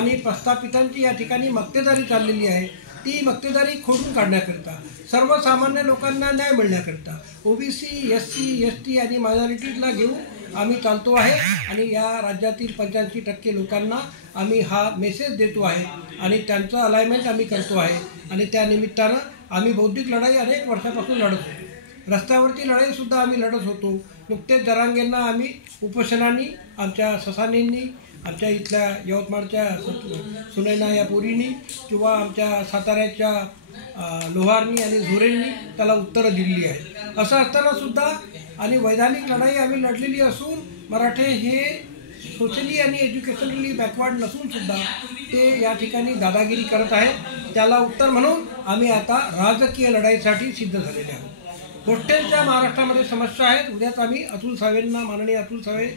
आणि प्रस्थापितांची या ठिकाणी मक्तेदारी चाललेली आहे, ती मक्तेदारी खोडून काढण्याकरिता, सर्वसामान्य लोकांना न्याय मिळण्याकरिता ओबीसी, SC, ST आणि मायनॉरिटीजला घेऊन आम्ही चालतो आहे आणि या राज्यातील 85% लोकांना आम्ही हा मेसेज देतो आहे आणि त्यांचं अलाइनमेंट आम्ही करतो आहे आणि त्या निमित्तानं आम्ही बौद्धिक लढाई अनेक वर्षापासून लढत होतो. रस्त्यावरती लढाईसुद्धा आम्ही लढत होतो. नुकतेच जरांगेंना आम्ही उपोषणांनी, आमच्या ससानींनी, आमच्या इथल्या यवतमाळच्या सुनैना या पोरींनी किंवा आमच्या साताऱ्याच्या लोहारनी आणि झोरेंनी त्याला उत्तरं दिलेली आहेत. असं असतानासुद्धा आणि वैधानिक लढाई आम्ही लढलेली असून मराठे हे सोशली आणि एज्युकेशनली बॅकवर्ड नसूनसुद्धा ते या ठिकाणी दादागिरी करत आहेत. त्याला उत्तर म्हणून आम्ही आता राजकीय लढाईसाठी सिद्ध झालेले आहोत. हॉस्टेलच्या महाराष्ट्रामध्ये समस्या आहेत. उद्याच आम्ही अतुल सावेंना, माननीय अतुल सावे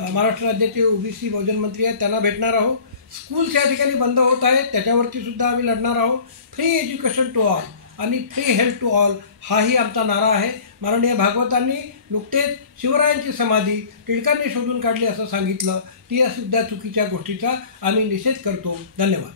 महाराष्ट्र राज्याचे ओबीसी बहुजन मंत्री आहेत, त्यांना भेटणार आहोत. स्कूल्स या ठिकाणी बंद होत आहेत, त्याच्यावरती सुद्धा आम्ही लढणार आहोत. फ्री एज्युकेशन टू ऑल आणि फ्री हेल्थ टू ऑल हाही आमचा नारा आहे. माननीय भागवतांनी नुकतेच शिवरायांची समाधी टिळकांनी शोधून काढली असं सांगितलं, ती सुद्धा चुकीच्या गोष्टीचा आम्ही निषेध करतो. धन्यवाद.